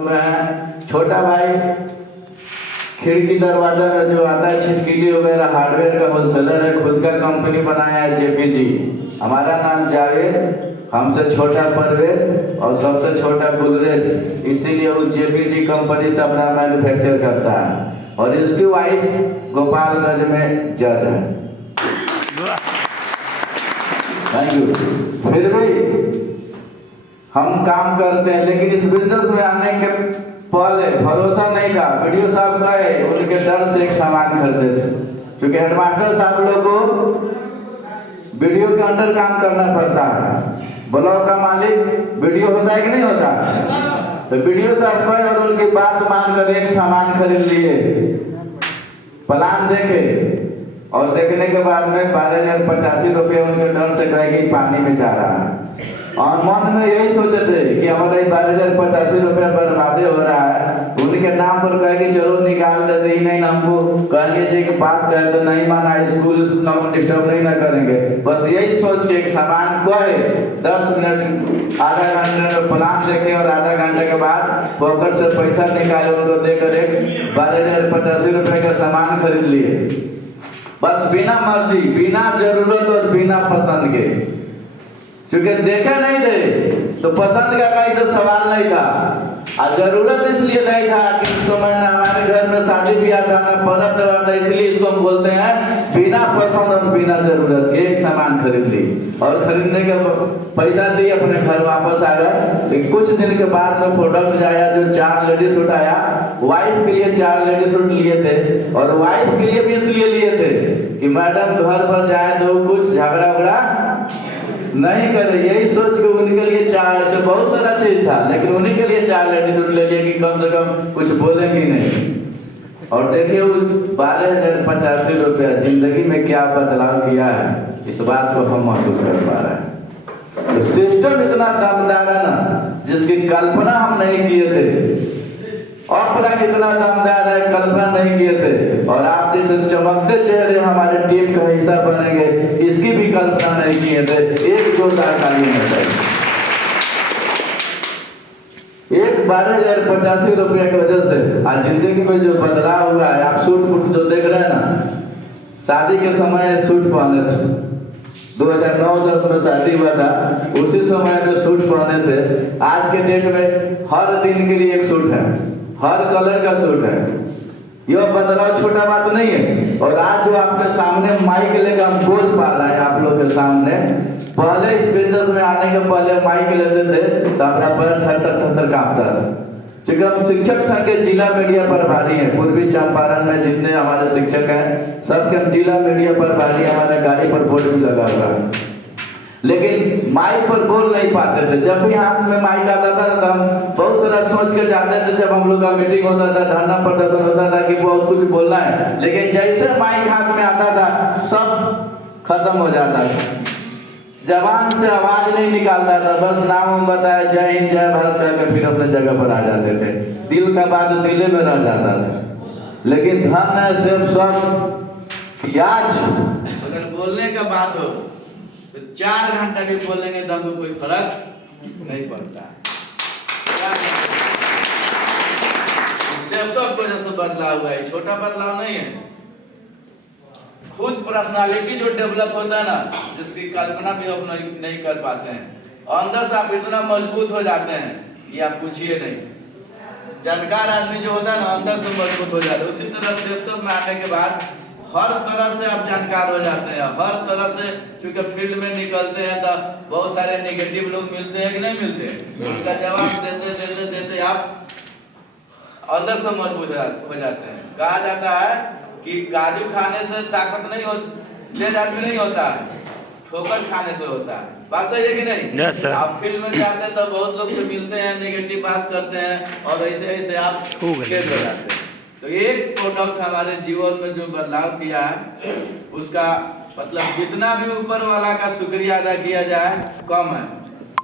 में छोटा भाई खिड़की दरवाजा में जो आता है छिटकिली वगैरह हार्डवेयर का होलसेलर है, खुद का कंपनी बनाया है जेपीजी। हमारा नाम जावेद, हमसे छोटा परवेज और सबसे छोटा गुलरेज, इसीलिए वो जेपीजी कंपनी से अपना मैन्युफैक्चर करता है। और इसकी वाइफ गोपालगंज में जज है। Thank you. फिर भी हम काम करते हैं, लेकिन इस बिजनेस में आने के पहले भरोसा नहीं था। वीडियो साहब गए, उनके डर से एक सामान खरीदे थे, क्योंकि हेडमास्टर साहब लोग को वीडियो के अंडर काम करना पड़ता है। ब्लॉक का मालिक वीडियो होता है कि नहीं होता, तो वीडियो साहब गए और उनकी बात मानकर एक सामान खरीद लिए। प्लान देखे और देखने के बाद में 12,085 रुपये उनके डर से कहे कि पानी में जा रहा है। और मन में यही सोचे थे कि हमारा 12,085 रुपये बर्बादी हो रहा है। उनके नाम पर कहे कि चलो निकाल देते ही नहीं, हमको कहेंगे जी कि बात कहे तो नहीं माना, स्कूल डिस्टर्ब नहीं ना करेंगे। बस यही सोच के एक सामान कहे 10 मिनट आधा घंटे में प्लान देखे और आधा घंटे के बाद पॉकेट से पैसा निकाले, उनको देकर एक 12,085 रुपये का सामान खरीद लिए। बस बिना मर्जी, बिना जरूरत और बिना पसंद के, क्योंकि देखे नहीं थे तो पसंद का कहीं से सवाल नहीं था। और जरूरत इसलिए नहीं था कि इस समय हमारे घर में शादी ब्याह था ना पर्व त्योहार था, इसलिए इसको हम बोलते हैं बिना पसंद और बिना जरूरत के एक सामान खरीद ली। और खरीदने के पैसा दिए, अपने घर वापस आ गए। कुछ दिन के बाद में प्रोडक्ट आया जो 4 लेडी सूट आया। वाइफ के लिए 4 लेडी सूट लिए थे, और वाइफ के लिए भी इसलिए लिए थे कि मैडम घर पर जाए तो कुछ झगड़ा उगड़ा नहीं करे। यही सोच के उनके लिए 4, ऐसे बहुत सारा चीज था, लेकिन उन्हीं के लिए 4 लेडी सूट ले लिए कि कम से कम कुछ बोलेंगी नहीं। और देखिए वो 12,085 रुपया जिंदगी में क्या बदलाव किया है, इस बात को हम महसूस कर पा रहे हैं। तो सिस्टम इतना दमदार है ना, जिसकी कल्पना हम नहीं किए थे। ऑपरेट इतना दमदार है, कल्पना नहीं किए थे। और आप जैसे चमकते चेहरे हमारे टीम का हिस्सा बनेंगे, इसकी भी कल्पना नहीं किए थे। एक जोरदार ताली होना चाहिए। एक 12,085 रुपये की वजह से आज जिंदगी में जो बदलाव हुआ है। आप सूट बूट जो देख रहे हैं ना, शादी के समय सूट पहने थे। 2009-10 में शादी हुआ था, उसी समय में सूट पहने थे। आज के डेट में हर दिन के लिए एक सूट है, हर कलर का सूट है। यह बदलाव छोटा बात नहीं है। और आज जो आपके सामने माइक लेकर हम बोल पा रहे हैं आप लोग के सामने, पहले इस बिजनेस में आने के पहले माइक लेते थे तो हमारा पैर थर कांपता था। क्योंकि हम शिक्षक संघ के जिला मीडिया प्रभारी हैं। पूर्वी चंपारण में जितने हमारे शिक्षक हैं सबके हम जिला मीडिया प्रभारी, हमारे गाड़ी पर बोर्ड भी लगा हुआ है। लेकिन माइक पर बोल नहीं पाते थे। जब भी हाथ में माइक आता था तो हम बहुत सारा सोच के जाते थे। जब हम लोग का मीटिंग होता था, धरना प्रदर्शन होता था कि बहुत कुछ बोलना है, लेकिन जैसे माइक हाथ में आता था सब खत्म हो जाता था। जबान से आवाज नहीं निकालता था, बस नाम बताया जय हिंद जय भारत करके फिर अपने जगह पर आ जाते थे। दिल का बात दिले में रह जाता था। लेकिन धन है सिर्फ सब याद, अगर बोलने का बात हो तो 4 घंटा भी बोलेंगे तो हमको कोई फर्क नहीं पड़ता। इससे सब वजह से बदलाव हुआ है, छोटा बदलाव नहीं है। खुद पर्सनालिटी जो डेवलप होता है ना, जिसकी कल्पना भी हम नहीं कर पाते हैं, अंदर से आप इतना मजबूत हो जाते हैं कि आप पूछिए नहीं। जानकार आदमी जो होता है ना, अंदर से मजबूत हो जाता है। उसी तरह सेल्स में आने के बाद हर तरह से आप जानकार हो जाते हैं, हर तरह से। क्योंकि फील्ड में निकलते हैं तो बहुत सारे नेगेटिव लोग मिलते हैं कि नहीं मिलते हैं, उनका जवाब देते देते देते आप अंदर से मजबूत हो जाते हैं। कहा जाता है कि काजू खाने से ताकत नहीं हो, तेज आदमी नहीं होता है, ठोकर खाने से होता है। बात सही है कि नहीं? yes, sir. आप फील्ड में जाते हैं तो बहुत लोग से मिलते हैं, नेगेटिव बात करते हैं और ऐसे ऐसे आप तेज हो जाते हैं। तो एक प्रोडक्ट हमारे जीवन में जो बदलाव किया है, उसका मतलब जितना भी ऊपर वाला का शुक्रिया अदा किया जाए कम है।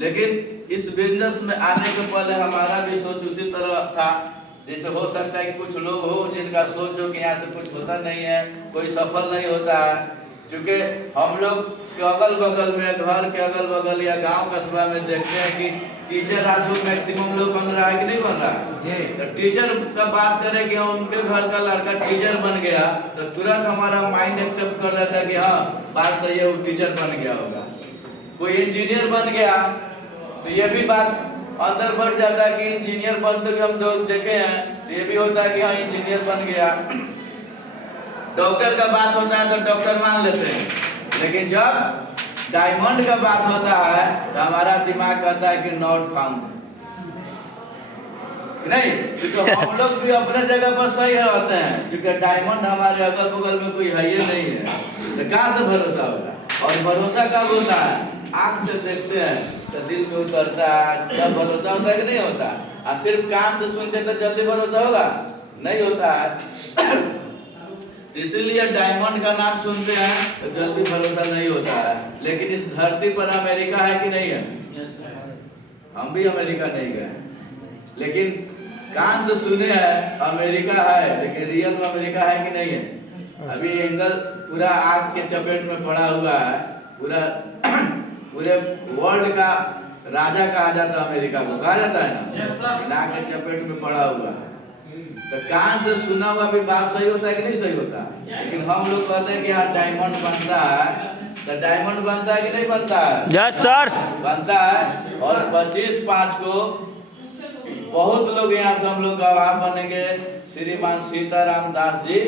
लेकिन इस बिजनेस में आने के पहले हमारा भी सोच उसी तरह था। जैसे हो सकता है कि कुछ लोग हो जिनका सोच हो कि यहाँ से कुछ होता नहीं है, कोई सफल नहीं होता है। क्योंकि हम लोग के अगल बगल में, घर के अगल बगल या गांव कस्बा में देखते हैं कि टीचर आज लोग मैक्सिमम लोग बन रहा है कि नहीं बन रहा है? तो टीचर का बात करें कि उनके घर का लड़का टीचर बन गया तो तुरंत हमारा माइंड एक्सेप्ट कर लेता है कि हाँ बात सही है, वो टीचर बन गया होगा। कोई इंजीनियर बन गया तो ये भी बात अंदर बढ़ जाता है कि इंजीनियर बनते हुए हम लोग देखे हैं, तो ये भी होता है कि हाँ इंजीनियर बन गया। डॉक्टर का बात होता है तो डॉक्टर मान लेते हैं, लेकिन जब डायमंड का बात होता है तो हमारा दिमाग कहता है कि नॉट फाउंड नहीं, क्योंकि हम लोग भी अपने जगह पर सही रहते हैं, क्योंकि डायमंड हमारे अगल बगल में कोई है ही नहीं है, तो कहाँ से भरोसा होगा? और भरोसा कब होता है? आंख से देखते हैं तो दिल में उतरता है, तब भरोसा होता है कि नहीं होता? और सिर्फ कान से सुनते तो जल्दी भरोसा होगा? नहीं होता है। इसीलिए डायमंड का नाम सुनते हैं तो जल्दी भरोसा नहीं होता है। लेकिन इस धरती पर अमेरिका है कि नहीं है? हम भी अमेरिका नहीं गए, लेकिन कान से सुने हैं अमेरिका है, लेकिन रियल में अमेरिका है कि नहीं है? अभी एंगल पूरा आग के चपेट में पड़ा हुआ है, पूरे वर्ल्ड का राजा कहा जाता है अमेरिका को, कहा जाता है ना, आग के चपेट में पड़ा हुआ है। तो कान से सुना हुआ भी बात सही होता है कि नहीं सही होता? लेकिन हम लोग कहते हैं कि हाँ डायमंड बनता है, तो डायमंड बनता है कि नहीं बनता है? यस सर बनता है। और 25/5 को बहुत लोग यहाँ से हम लोग गवाह बनेंगे। श्रीमान सीताराम दास जी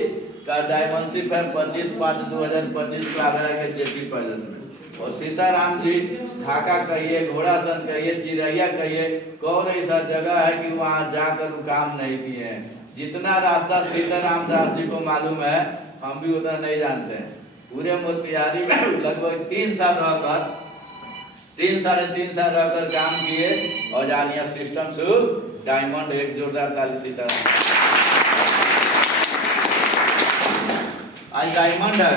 का डायमंडशिप है 25/5/2025 को आगरा के जेपी पैलेस में। और सीताराम जी ढाका कहिए, घोड़ासन कहिए, चिरैया कहिए, कौन ऐसा जगह है कि वहाँ जाकर वो काम नहीं किए हैं। जितना रास्ता सीताराम दास जी को मालूम है हम भी उतना नहीं जानते हैं। पूरे मोतिहारी में लगभग 3 साल रहकर 3-3.5 साल रहकर काम किए और जानिए सिस्टम से डायमंड। एक जोरदार ताली सीताराम। आज डायमंड है,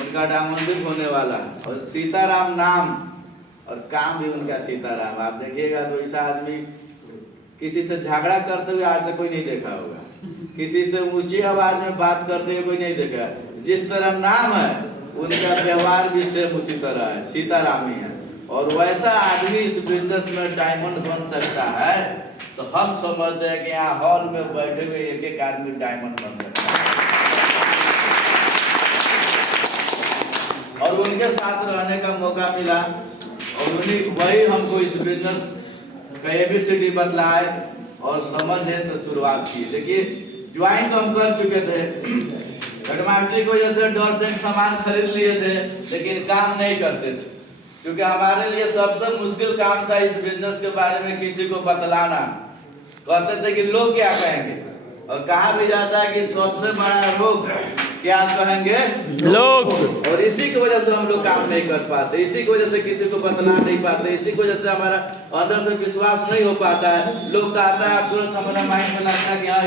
उनका डायमंडशिप होने वाला, और सीताराम नाम और काम भी उनका सीताराम। आप देखिएगा तो ऐसा आदमी किसी से झगड़ा करते हुए आज तक कोई नहीं देखा होगा, किसी से ऊंची आवाज में बात करते हुए कोई नहीं देखा। जिस तरह नाम है उनका व्यवहार भी सेम उसी तरह है, सीताराम ही है। और वैसा आदमी इस बिजनेस में डायमंड बन सकता है, तो हम समझते हैं कि यहाँ हॉल में बैठे हुए एक एक आदमी डायमंड बन सकता है। और उनके साथ रहने का मौका मिला और उन्हीं वही हमको इस बिजनेस का ABCD बतलाए और समझे तो शुरुआत की। देखिए ज्वाइन तो हम कर चुके थे, हेडमास्टरी को जैसे डर से सामान खरीद लिए थे, लेकिन काम नहीं करते थे, क्योंकि हमारे लिए सबसे मुश्किल काम था इस बिजनेस के बारे में किसी को बतलाना। कहते थे कि लोग क्या कहेंगे, और कहा भी जाता है कि सबसे बड़ा रोग क्या कहेंगे? लोग। और इसी की वजह से हम लोग काम नहीं कर पाते, इसी की वजह से किसी को बतला नहीं पाते, इसी की वजह से हमारा अंदर से विश्वास नहीं हो पाता है। लोग कहता है तुरंत हमारा माइंड में लगता है कि हाँ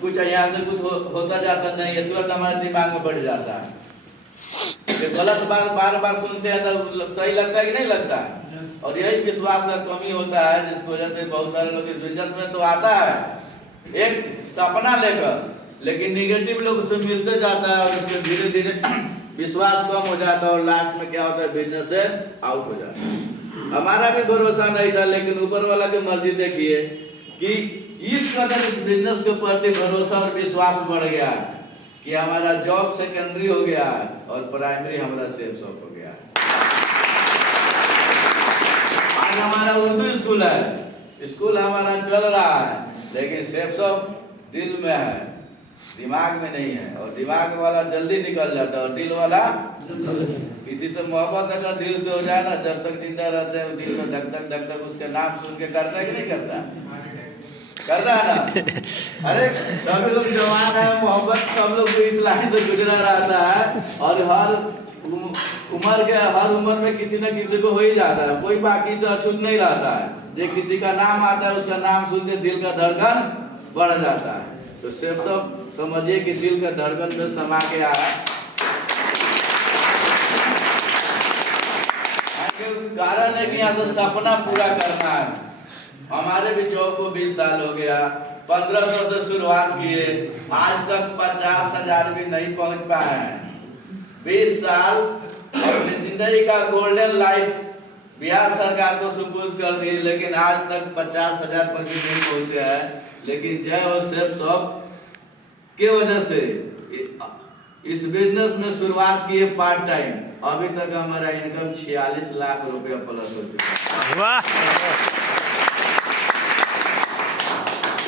कुछ यहाँ से कुछ होता जाता नहीं है, तुरंत हमारे दिमाग में बढ़ जाता है। गलत बार बार सुनते हैं तो सही लगता है कि नहीं लगता? और यही विश्वास का कमी होता है, जिसकी वजह से बहुत सारे लोग इस बिजनेस में तो आता है एक सपना लेकर, लेकिन निगेटिव लोग उससे मिलते जाता है और उसके धीरे धीरे विश्वास कम हो जाता है और लास्ट में क्या होता है, बिजनेस से आउट हो जाता है। हमारा भी भरोसा नहीं था, लेकिन ऊपर वाला की मर्जी देखिए कि इस कदर इस बिजनेस के प्रति भरोसा और विश्वास बढ़ गया कि हमारा जॉब सेकेंडरी हो गया और प्राइमरी हमारा सेफ शॉप हो गया। आज हमारा उर्दू स्कूल है, स्कूल हमारा चल रहा है, लेकिन सेफ शॉप दिल में है, दिमाग में नहीं है। और दिमाग वाला जल्दी निकल जाता है और दिल वाला किसी से मोहब्बत अगर दिल से हो जाए ना, जब तक जिंदा रहते हैं दिल में धक धक धक धक उसके नाम सुन के करता है कि नहीं करता? करता है ना। अरे सभी लोग जवान है, मोहब्बत सब लोग इस लाइन से गुजरा रहता है और हर उम्र में किसी न किसी को हो ही जाता है, कोई बाकी से अछूत नहीं रहता है। जो किसी का नाम आता है उसका नाम सुन के दिल का धड़कन बढ़ जाता है। तो सिर्फ सब समझिए कि दिल का धड़कन में समा के आया। कारण है कि यहाँ से सपना पूरा करना है। हमारे भी जॉब को 20 साल हो गया, 1500 से शुरुआत किए, आज तक 50,000 भी नहीं पहुंच पाए हैं। 20 साल अपनी जिंदगी का गोल्डन लाइफ बिहार सरकार को सुपुर्द कर दिए, लेकिन आज तक 50,000 पर भी नहीं पहुंचे हैं। लेकिन जय हो सेफ शॉप के वजह से इस बिजनेस में शुरुआत की है पार्ट टाइम, अभी तक हमारा इनकम 46 लाख रुपया प्लस हो चुका है। वाह।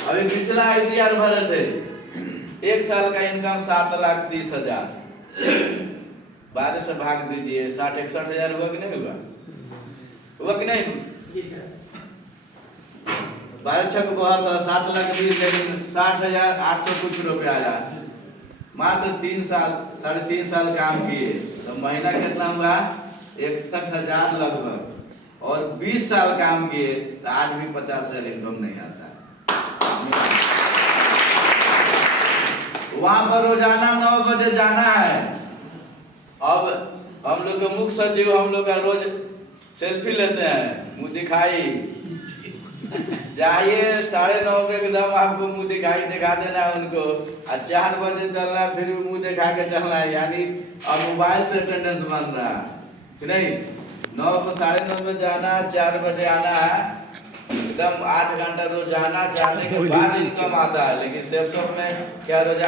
अभी पिछला ITR भरे थे, एक साल का इनकम 7,30,000। 12 से भाग दीजिए, 60-61,000 हुआ कि नहीं हुआ? हुआ कि नहीं? 12 छक बहुत 7 लाख 20, लेकिन 60,800 कुछ रुपया आया। मात्र 3 साल 3.5 साल काम किए तो महीना कितना हुआ? 61,000 लगभग। और 20 साल काम किए तो आज भी 50,000 इनकम नहीं आता। वहां पर रोजाना 9 बजे जाना है। अब हम लोग के मुख्य सचिव हम लोग का रोज सेल्फी लेते हैं, मुंह दिखाई जाइए 9:30 के एकदम आपको मुंह दिखाई दिखा देना है उनको, और 4 बजे चलना है, फिर भी मुंह दिखा के चलना है। यानी अब मोबाइल से अटेंडेंस बन रहा है कि नहीं? 9 को 9:30 में जाना, 4 बजे आना है, एकदम 8 घंटा रोज जाना, जाने के बाद इनकम आता है। लेकिन सेफ शॉप में क्या रोजाना